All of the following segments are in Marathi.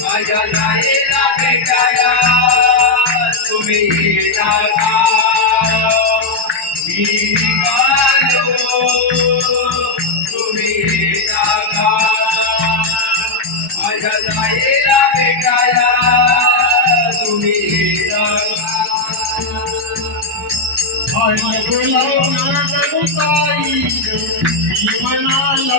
माझ्या जाईला भेटाया तुम्ही येणार मी निघालो तुम्ही येणार माझ्या जाईला भेटाया तुम्ही येणार आणि बोलावणार ताई जीवनाला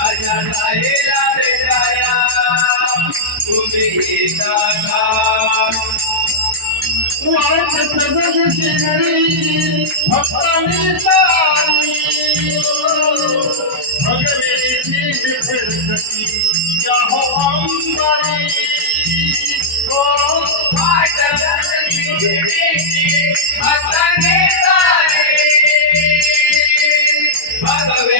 भगवे